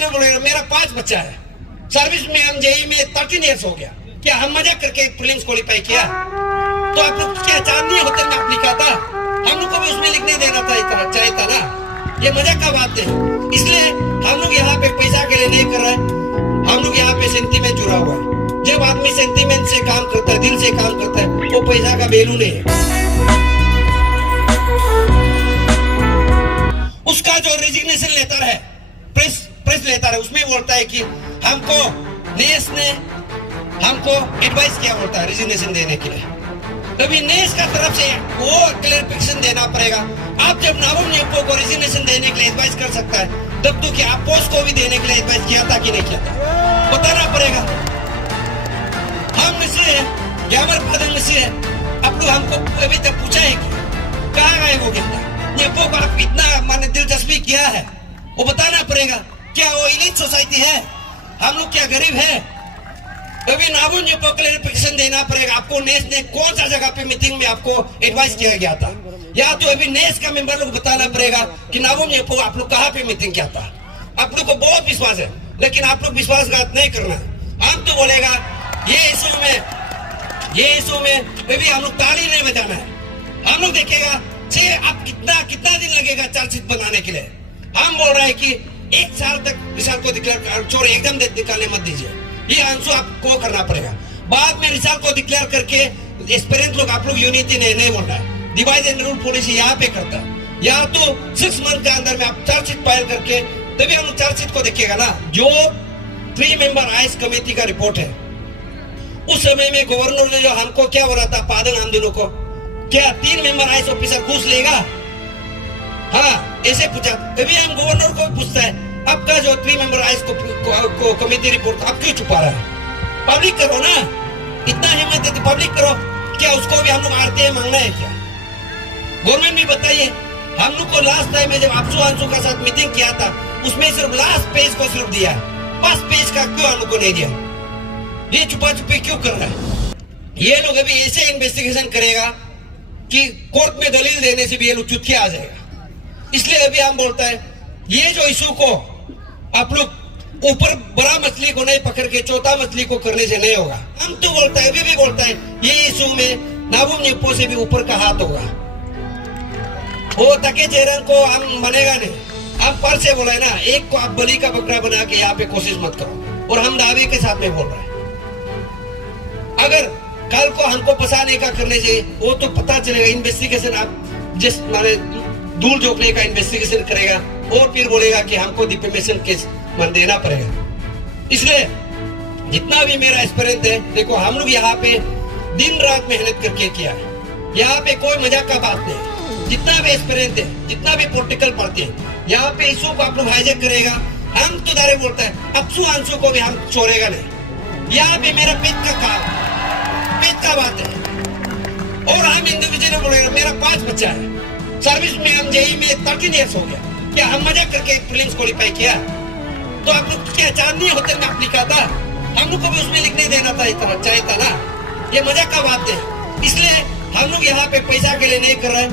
Individual बोलेगा मेरा 5 बच्चा है, सर्विस में हम जेई में 13 ईयर्स हो गया, क्या हम मजाक करके प्रीलिम्स क्वालिफाई किया? तो आप लोग क्या चांदनी होटल में आप लिखा था, हम लोग को भी उसमें लिखने देना था, चाहिए था ना। ये मजाक का बात है। इसलिए हम लोग यहाँ पे पैसा के लिए नहीं कर रहे, हम लोग यहाँ पे सेंटीमेंट जुड़ा हुआ है। जब आदमी सेंटीमेंट से काम करता है, दिल से काम करता है, वो पैसा का वैल्यू नहीं है। उसका जो रेजिग्नेशन लेटर है, प्रेस लेटर है, उसमें बोलता है कि हमको नेस ने हमको एडवाइस किया, बोलता है रेजिग्नेशन देने के लिए। तभी नेस का तरफ से वो क्लैरिफिकेशन देना पड़ेगा। आप जब नाबम नेपो को रेजिग्नेशन देने के लिए एडवाइस कर सकता है, तब तो क्या आप पोस्ट को भी देने के लिए एडवाइस किया था कि नहीं किया था, बताना पड़ेगा। हम में से ग्यामर फादर में से आप लोग हमको अभी तक पूछा है कि कहाँ गए वो कितना नेपो को आप इतना माने दिलचस्पी किया है, वो बताना पड़ेगा। क्या वो इलीट सोसाइटी है, हम लोग क्या गरीब है? अभी नाबुन नेपो क्लैरिफिकेशन देना पड़ेगा आपको। नेस ने कौन सा जगह पे मीटिंग में आपको एडवाइस किया गया था, या तो अभी नेस का मेंबर लोग बताना पड़ेगा कि नाबुन नेपो आप लोग कहाँ पे मीटिंग किया था। आप लोग को बहुत विश्वास है, लेकिन आप लोग विश्वासघात नहीं करना। हम तो बोलेगा ये इशू में अभी हम लोग ताली नहीं बजाना है। हम लोग देखेगा आप कितना दिन लगेगा चार्जशीट बनाने के लिए। हम बोल रहे हैं कि 1 साल तक रिजल्ट को डिक्लेयर छोड़ एकदम निकालने मत दीजिए, ये आंसू आपको करना पड़ेगा। बाद में रिजल्ट को डिक्लेयर करके एक्सपीरियंस लोग आप लोग यूनिटी नहीं बोल रहा है, डिवाइड एंड रूल पॉलिसी यहाँ पे करता है। या तो 6 मंथ के अंदर में आप चार्जशीट फाइल करके तभी हम लोग चार्जशीट को देखेगा ना। जो 3 मेंबर आईएएस कमेटी का रिपोर्ट है, उस समय में गवर्नर ने जो हमको क्या बोला था पादन आंदोलन को, क्या 3 मेंबर आईएएस ऑफिसर घूस लेगा? हाँ, ऐसे पूछा। अभी हम गवर्नर को पूछता है आपका जो 3 मेंबर आईएएस को कमेटी रिपोर्ट आप क्यों छुपा रहा है? पब्लिक करो ना, इतना हिम्मत है तो पब्लिक करो। क्या उसको भी हम लोग आरटीआई मांगना है क्या? गवर्नमेंट भी बताइए। हम लोग को लास्ट टाइम में जब आंसू का साथ मीटिंग किया था, उसमें सिर्फ लास्ट पेज को सिर्फ दिया, 5 पेज का क्यों हम लोग को नहीं दिया? ये छुपा छुपी क्यों कर रहा है? ये लोग अभी ऐसे इन्वेस्टिगेशन करेगा कि कोर्ट में दलील देने से भी ये लोग चुटकिया आ जाएगा। इसलिए अभी हम बोलता है ये जो इशू को आप लोग ऊपर बड़ा मछली को नहीं पकड़ के छोटा मछली को करने से नहीं होगा। हम तो बोलता है, अभी भी बोलता है, ये इशू में नाबुम नेपो से भी ऊपर का हाथ होगा। वो तके चेरन को हम बनेगा नहीं। हम पर से बोला है ना, एक को आप बलि का बकरा बना के यहाँ पे कोशिश मत करो। और हम दावे के साथ में बोल रहे हैं, अगर कल को हमको फंसाने का करने से वो तो पता चलेगा। इन्वेस्टिगेशन आप जिस माने धूल झोंकने का इन्वेस्टिगेशन करेगा और फिर बोलेगा कि हमको डिफेमेशन केस मन देना पड़ेगा। इसलिए जितना भी मेरा एक्सपीरियंस है, देखो हम लोग यहाँ पे दिन रात मेहनत करके किया है। यहाँ पे कोई मजाक का बात नहीं। जितना भी एक्सपीरियंस है, जितना भी पॉलिटिकल पढ़ते हैं, यहाँ पे इशू को आप लोग हाईजैक करेगा। हम तो दारे बोलता है अपसू आंसू को भी हम छोड़ेगा नहीं। यहाँ पे मेरा पेट का बात है। और हम इंडिविजुअल बोलेगा मेरा 5 बच्चा है, सर्विस में हम जेई में 13 ईयर्स हो गया, क्या हम मजाक करके प्रीलिम्स क्वालिफाई किया? तो आप लोग क्या चांदनी होटल में आप लिखा था, हम लोग को भी उसमें लिखने देना था, चाहिए था ना। ये मजाक का बात है। इसलिए हम लोग यहाँ पे पैसा के लिए नहीं कर रहे,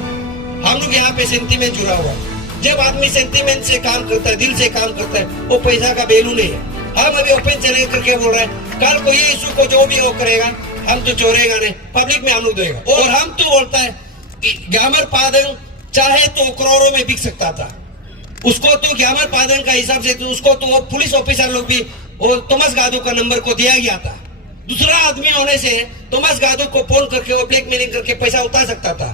हम लोग यहाँ पे सेंटीमेंट जुड़ा हुआ है। जब आदमी सेंटीमेंट से काम करता है, दिल से काम करता है, वो पैसा का वैल्यू नहीं है। हम अभी ओपन चैलेंज करके बोल रहे हैं, कल को ये इशू को जो भी वो करेगा हम तो छोड़ेगा नहीं, पब्लिक में हम लोग देगा। और हम तो बोलता है ग्यामर पादन चाहे तो करोड़ों में बिक सकता था, उसको तो ग्यामर पादन का हिसाब से तो उसको तो वो पुलिस ऑफिसर लोग भी वो थॉमस गादू का नंबर को दिया गया था। दूसरा आदमी होने से थॉमस गादू को फोन करके वो ब्लैकमेलिंग करके पैसा उतार सकता था।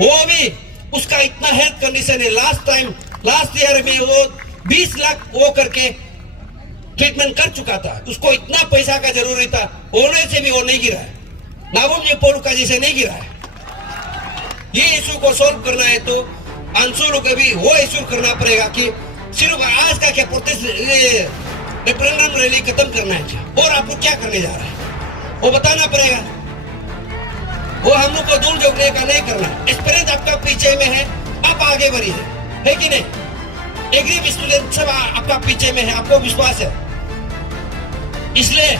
वो भी उसका इतना हेल्थ कंडीशन है, लास्ट ईयर में वो 20 लाख वो करके ट्रीटमेंट कर चुका था। उसको इतना पैसा का जरूरी था, होने से भी वो नहीं गिरा है। नाबुम नेपो का जैसे नहीं गिरा है। ये इशू को सोल्व करना है तो आंसू लोग भी वो इशू करना पड़ेगा कि सिर्फ आज का क्या रेफरेंडम रैली खत्म करना है क्या, और आपको क्या करने जा रहा है वो बताना पड़ेगा। वो हम लोग को दूर झोंकने का नहीं करना। एक्सपीरियंस आपका पीछे में है, आप आगे बढ़ी है कि नहीं? एग्री स्टूडेंट सब आपका पीछे में है, आपको विश्वास है। इसलिए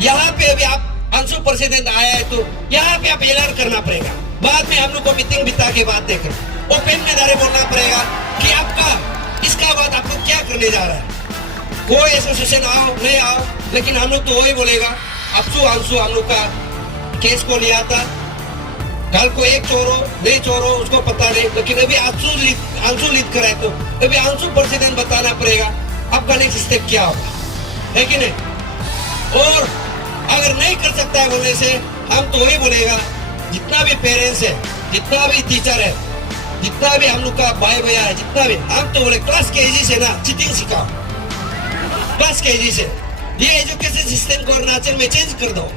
यहाँ पे अभी आप अंशु प्रेसिडेंट आया है तो यहाँ पे आप ऐलान करना पड़ेगा। बाद में हम लोग को मीटिंग बिता के बात देकर ओपन में दारे बोलना पड़ेगा कि आपका इसका बाद आप लोग क्या करने जा रहा है। कोई एसोसिएशन आओ नहीं आओ, लेकिन हम लोग तो वही बोलेगा। अफसू आंसू हम लोग का केस को लिया था, कल को एक चोरो नहीं चोरो उसको पता नहीं, लेकिन अभी आंसू लीड कराए तो अभी आंसू प्रेसिडेंट बताना पड़ेगा आपका नेक्स्ट स्टेप क्या होगा, है कि नहीं। और अगर नहीं कर सकता है बोलने से हम तो वही बोलेगा, जितना भी पेरेंट्स है, जितना भी टीचर है, जितना भी हम लोग का भाई भैया है, जितना भी, हम तो बोले क्लास केजी से ना चीटिंग सिखाओ, क्लास केजी से। ये एजुकेशन सिस्टम को अरुणाचल में चेंज कर दो,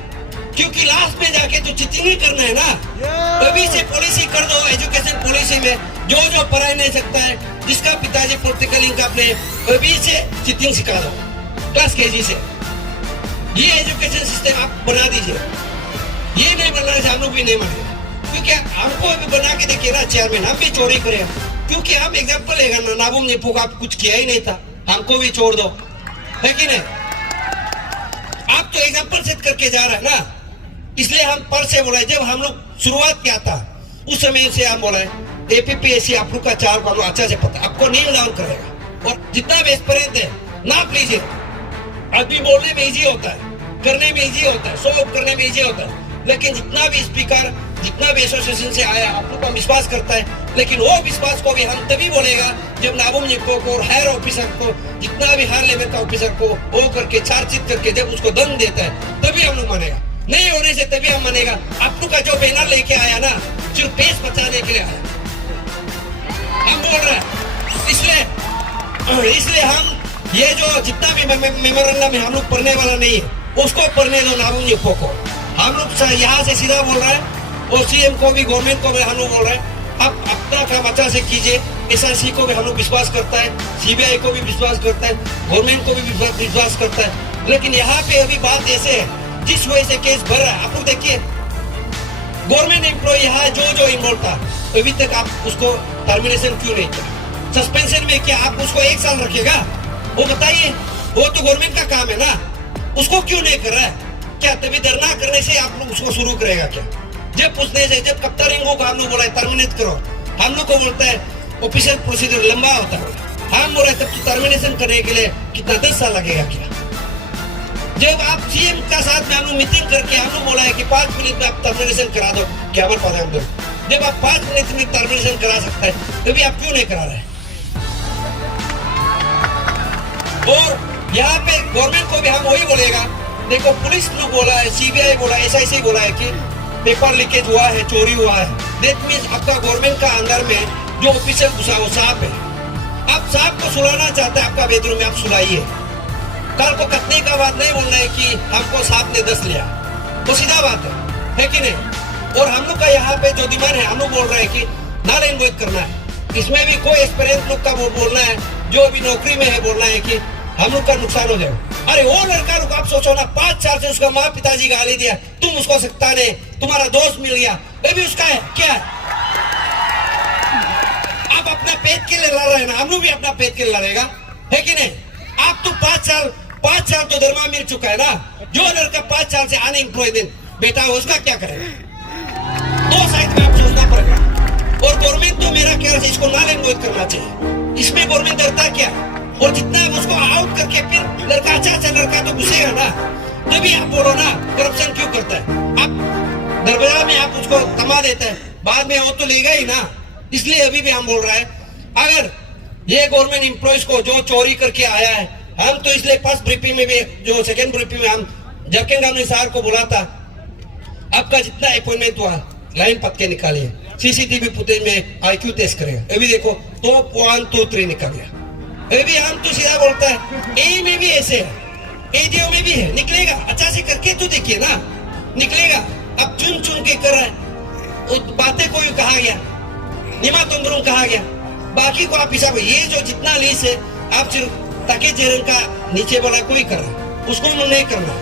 क्योंकि लास्ट में जाके तो चीटिंग ही करना है ना। अभी से पॉलिसी कर दो, एजुकेशन पॉलिसी में जो पढ़ाई नहीं सकता है, जिसका पिताजी पॉलिटिकल इनकम ने, अभी से चीटिंग सिखा दो क्लास केजी से। ये एजुकेशन सिस्टम आप बना दीजिए। ये नहीं बनना है, हम लोग भी नहीं मानेंगे, क्योंकि हमको अभी बना के देखिए ना चेयरमैन, हम भी चोरी करें, क्योंकि हम एग्जाम्पल लेगा ना, नाबुम ने पूछा कुछ किया ही नहीं था, हमको भी छोड़ दो, है कि नहीं। आप तो एग्जाम्पल सेट करके जा रहे हैं ना, इसलिए हम पर से बोला, जब हम लोग शुरुआत किया था उस समय से हम बोला एपीपीएससी आप लोग का चार को अच्छा से पता, आपको नील डाउन करेगा। और जितना भी एक्सपीरियंस है नाप लीजिए, अभी बोलने में इजी होता है, करने में इजी होता है, सोल्व करने में इजी होता है, लेकिन जितना भी स्पीकर, जितना भी एसोसिएशन से आया आप लोग का विश्वास करता है, लेकिन वो विश्वास को भी हम तभी बोलेगा जब नाबुम को और हायर ऑफिसर को, जितना भी हायर लेवल का ऑफिसर को वो करके चार्जशीट करके जब उसको दंड देता है तभी हम लोग मानेगा, नहीं होने से तभी हम मानेगा। आप लोग का जो बैनर लेके आया ना, सिर्फ पेश बचाने के लिए आया, हम बोल रहे हैं। इसलिए हम ये जो जितना भी मेमोरेंडम है हम लोग पढ़ने वाला नहीं है, उसको पढ़ने दो नाबुम को। हम लोग यहाँ से सीधा बोल रहे हैं, और सीएम को भी, गवर्नमेंट को भी हम लोग बोल रहे हैं, आप अपना काम अच्छा से कीजिए। एसआईसी को भी हम लोग विश्वास करता है, सीबीआई को भी विश्वास करता है, गवर्नमेंट को भी विश्वास करता है, लेकिन यहाँ पे अभी बात ऐसे है, जिस वजह से केस भर रहा है। आप लोग देखिए, गवर्नमेंट एम्प्लॉय यहाँ जो इन्वॉल्व था, अभी तक आप उसको टर्मिनेशन क्यों नहीं किया, सस्पेंशन में क्या आप उसको 1 साल रखेगा, वो बताइए। वो तो गवर्नमेंट का काम है ना, उसको क्यों नहीं कर रहा है? क्या तभी धरना करने से आप लोग उसको शुरू करेगा क्या? जब पूछने से, जब कप्तान इंगो को हम लोग बोला है टर्मिनेट करो, हम लोग को बोलता है ऑफिशियल प्रोसीजर लंबा होता है, हम बोला तब तो टर्मिनेशन करने के लिए कितना 10 साल लगेगा क्या? जब आप सीएम का साथ में हम लोग मीटिंग करके हम लोग बोला है कि 5 मिनट में आप टर्मिनेशन करा दो, क्या हमारे पास हम लोग, जब आप 5 मिनट में टर्मिनेशन करा सकता है तभी आप क्यों नहीं करा रहे? और यहाँ पे गवर्नमेंट को भी हम वही बोलेगा, देखो पुलिस लोग बोला है, सीबीआई बोला, एसआईसी बोला है कि पेपर लीकेज हुआ है, चोरी हुआ है, दैट मींस आपका गवर्नमेंट का अंदर में जो ऑफिसर घुसा वो सांप है। आप सांप को सुलाना चाहते हैं आपका बेडरूम में, आप सुलाइए। कल को कटने का बात नहीं बोलना है कि हमको सांप ने 10 लिया, वो सीधा बात है कि नहीं। और हम लोग का यहाँ पे जो डिमांड है, हम लोग बोल रहे हैं कि नान इन्वॉइस करना है, इसमें भी कोई एक्सपीरियंस लोग का वो बोलना है, जो अभी नौकरी में है बोलना है कि हम लोग का नुकसान हो जाए। अरे वो लड़का रुक, आप सोचो ना, 5 साल से उसका माँ पिताजी गाली दिया, तुम उसको सकता नहीं, तुम्हारा दोस्त मिल गया, ये भी उसका है क्या है? आप अपना पेट के लिए लड़ रहे हैं ना, हम लोग भी अपना पेट के लिए लड़ेगा, है कि नहीं। आप तो 5 साल तो दरमा मिल चुका है ना, जो लड़का 5 साल से अनएम्प्लॉयड बेटा उसका क्या करेगा? 2 साइड में आप सोचना पड़ेगा। और गवर्नमेंट तो मेरा ख्याल से इसको नान इन्वॉइस करना चाहिए, इसमें गवर्नमेंट डरता क्या? और जितना उसको आउट करके फिर लड़का अच्छा लड़का तो घुसेगा ना, तभी आप बोलो ना करप्शन क्यों करता है। आप दरवाजा में आप उसको कमा देता है, बाद में वो तो लेगा ही ना। इसलिए अभी भी हम बोल रहे हैं, अगर ये गवर्नमेंट एम्प्लॉयज को जो चोरी करके आया है, हम तो इसलिए फर्स्ट ब्रीफिंग में भी, जो सेकेंड ब्रीफिंग में हम जरकेंगा सार को बोला था, आपका जितना अपॉइंटमेंट हुआ लाइन पत के निकालिए, सीसीटीवी फुटेज में आईक्यू टेस्ट करेगा, अभी देखो तो 1 2 3 निकल गया। अभी हम तो सीधा बोलता है, ए में भी ऐसे है, एडीओ में भी है, निकलेगा। अच्छा से करके तो देखिए ना, निकलेगा। अब चुन के कर रहा है, बातें कोई कहा गया, निमा तंदुरुम कहा गया, बाकी को आप हिसाब, ये जो जितना लीज है आप सिर्फ ताकि जेरन का नीचे वाला कोई कर रहा है, उसको नहीं करना।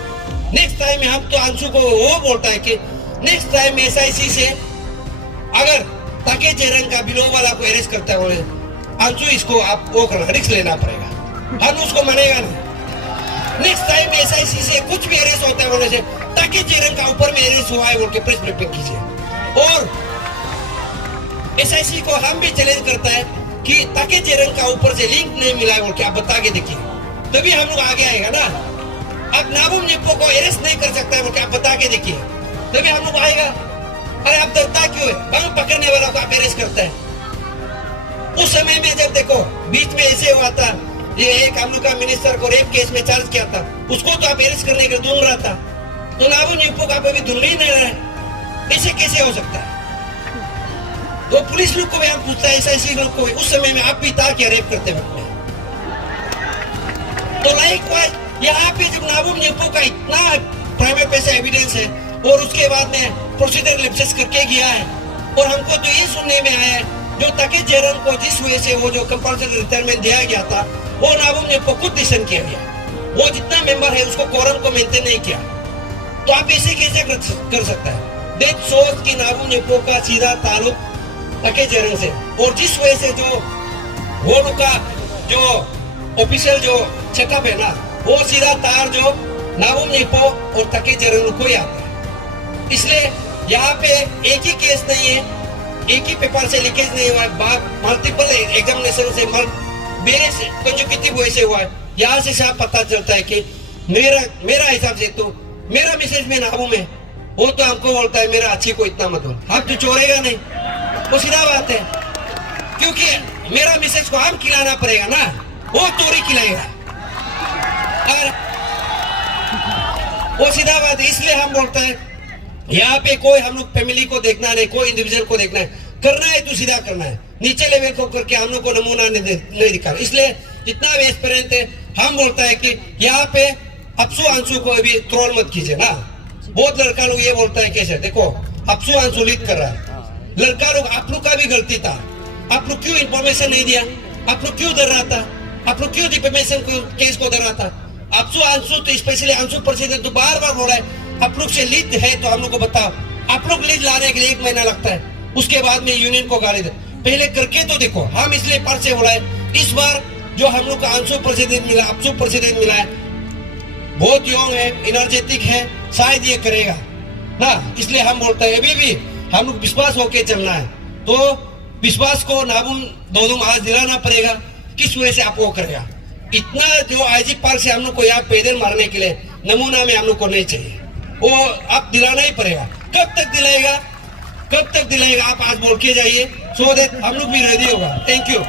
नेक्स्ट टाइम हम तो आंसू को वो बोलता है कि नेक्स्ट टाइम एसआईसी से अगर ताकि जेरन का बिलो वाला को अरेस्ट करता है, बोले आंसू इसको आप वो करना, रिस्क लेना पड़ेगा, हम उसको मानेगा नहीं। नेक्स्ट टाइम एसआईसी से कुछ भी अरेस्ट होता है बोले से ताकि जेरन का ऊपर में अरेस्ट हुआ है बोल के प्रेस ब्रीफिंग कीजिए। और एसआईसी को हम भी चैलेंज करता है कि ताकि जेरन का ऊपर से लिंक नहीं मिला है बोल के आप बता के देखिए। तभी हम लोग आगे आएगा ना। अब नाबुम निप्पो को अरेस्ट नहीं कर सकता है, आप बता के देखिए, तभी हम लोग आएगा। अरे आप डरता क्यों है? बम पकड़ने वाला को आप अरेस्ट करता है। उस समय में जब देखो बीच में ऐसे हुआ था, ये एक हम लोग का मिनिस्टर को रेप केस में चार्ज किया था, उसको तो आप अरेस्ट करने के लिए ढूंढ रहा था, तो नाबुम निप्पो का अभी ढूंढ ही नहीं रहा है। ऐसे कैसे हो सकता है? तो पुलिस लोग को भी हम पूछता है, ऐसा ऐसे लोग को भी उस समय में आप भी था क्या रेप करते वक्त में? तो लाइक यहाँ पे जब नाबुम निप्पो का इतना प्राइवेट पैसे एविडेंस है और उसके बाद में प्रोसीजर लैप्सेस करके गया है, और हमको तो ये सुनने में आया है जो ताकि जेरन को जिस वजह से वो जो कंपल्सरी रिटायरमेंट दिया गया था वो नाबुम निप्पो खुद डिसीजन किया गया, वो जितना मेंबर है उसको कोरम को मेंटेन नहीं किया। तो आप ऐसे कैसे कर सकता है? दैट शोज कि नाबुम निप्पो का सीधा ताल्लुक ताकि जेरन से, और जिस वजह से जो वो लोग का जो ऑफिशियल जो चेकअप है ना, वो सीधा तार जो नाबुम निप्पो और ताकि जेरन को ही आता है। इसलिए यहाँ पे एक ही केस नहीं है, एक ही पेपर से लीकेज नहीं हुआ है, मल्टीपल एग्जामिनेशन से मेरे से कंजुकेटिव वे से हुआ है। यहाँ से साफ पता चलता है कि मेरा हिसाब से तो मेरा मैसेज में नाबुम है, वो तो हमको बोलता है मेरा अच्छी को इतना मत बोल, हम तो चोरेगा नहीं, वो सीधा बात है, क्योंकि मेरा मैसेज को हम खिलाना पड़ेगा ना, वो चोरी खिलाएगा, और वो सीधा बात है। इसलिए हम बोलते हैं यहाँ पे कोई हम लोग फैमिली को देखना नहीं, कोई इंडिविजुअल को देखना है, करना है तो सीधा करना है, नीचे लेवल को करके हम लोग को नमूना नहीं दिखा। इसलिए जितना भी एक्सपीरियंस है हम बोलता है कि यहाँ पे अपसू अंशु को अभी ट्रोल मत कीजिए ना। बहुत लड़का लोग ये बोलता है कैसे, देखो अपसू अंशु लीड कर रहा है, लड़का लोग आप लोग का भी गलती था, आप लोग क्यों इंफॉर्मेशन नहीं दिया, आप लोग क्यों डर रहा था, आप लोग क्यों डिफेमेशन केस को डर रहा था। अपसू अंशु तो स्पेशली अंशु प्रेसिडेंट तो बार बार बोला है आप लोग से लीड है तो हम लोग को बताओ, आप लोग लीड लाने के लिए 1 महीना लगता है, उसके बाद में यूनियन को गाली दे, पहले करके तो देखो। हम इसलिए पर से बोला है इस बार जो हम लोग का अंशु प्रेसिडेंट मिला, अपसू प्रेसिडेंट मिला है, बहुत यंग है, एनर्जेटिक है, शायद ये करेगा ना। इसलिए हम बोलते हैं अभी भी हम लोग विश्वास होके चलना है, तो विश्वास को नाबुम दोनों आज दिलाना पड़ेगा, किस वजह से आप वो करेगा। इतना जो आईजी पार्क से हम लोग को यहाँ पैदल मारने के लिए नमूना में हम लोग को नहीं चाहिए, वो आप दिलाना ही पड़ेगा। कब तक दिलाएगा, कब तक दिलाएगा आप आज बोल के जाइए, सो दैट हम लोग भी रेडी होगा। Thank you.